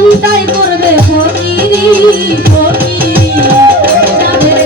কোনটাই করবে ফকিরি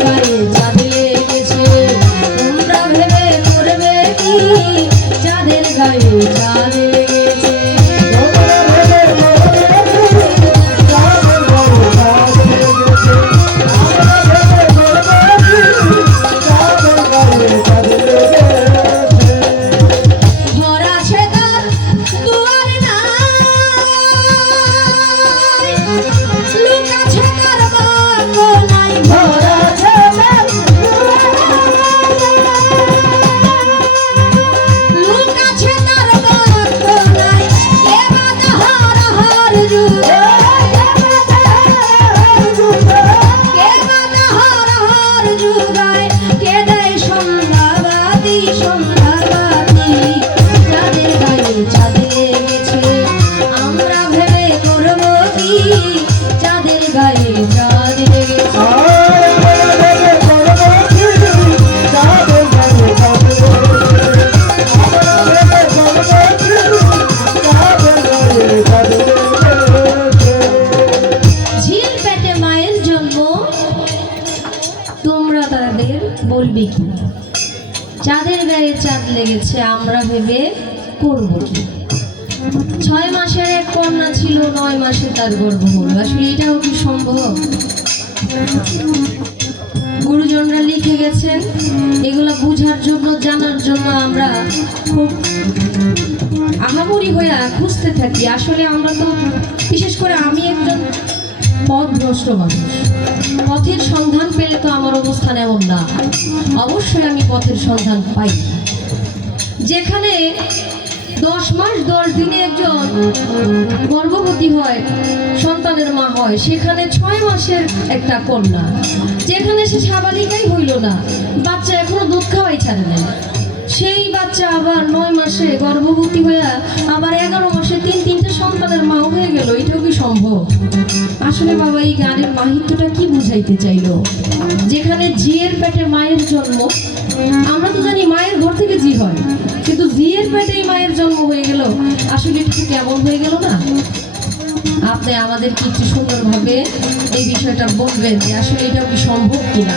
গায়ে চাঁদ করবে কি? চাঁদের গায়ে চাঁদ বলবি কি? চাঁদের গায়ে চাঁদ লেগেছে, আমরা ভেবে করব কি? ছয় মাসের এক কন্যা ছিল, নয় মাসে তার গর্ভ হলো। আসলে এটাও কি সম্ভব? গুরুজনরা লিখে গেছেন, এগুলো বুঝার জন্য, জানার জন্য আমরা খুব আহামরি হয়ে খুঁজতে থাকি। আসলে আমরা তো, বিশেষ করে আমি একজন পথভ্রষ্ট মানুষ। পথের সন্ধান পেলে তো আমার অবস্থান এমন না। অবশ্যই আমি পথের সন্ধান পাই। যেখানে দশ মাস, দশ দিনে একজন গর্ভবতী হয়, সন্তানের মা হয়, সেখানে ছয় মাসের একটা কন্যা। যেখানে সে স্বাভাবিকাই হইল না। বাচ্চা এখনও দুধ খাওয়াই ছাড়ে না বাচ্চা আবার নয় মাসে গর্ভবতী হয়ে আবার এগারো মাসে তিন, তিনটে সন্তানের মাও হয়ে গেল, এটাও কি সম্ভব? আসলে বাবা, এই গানের মাহিত্যটা কি বুঝাইতে চাইলো? যেখানে জিয়ের পেটে মায়ের জন্ম, আমরা তো জানি মায়ের ঘর থেকে জি হয়, কিন্তু জিয়ের পেটেই মায়ের জন্ম হয়ে গেল, আসলে একটু কেমন হয়ে গেল না? আপনি আমাদেরকে একটু সুন্দরভাবে এই বিষয়টা বলবেন যে আসলে এটা কি সম্ভব কিনা?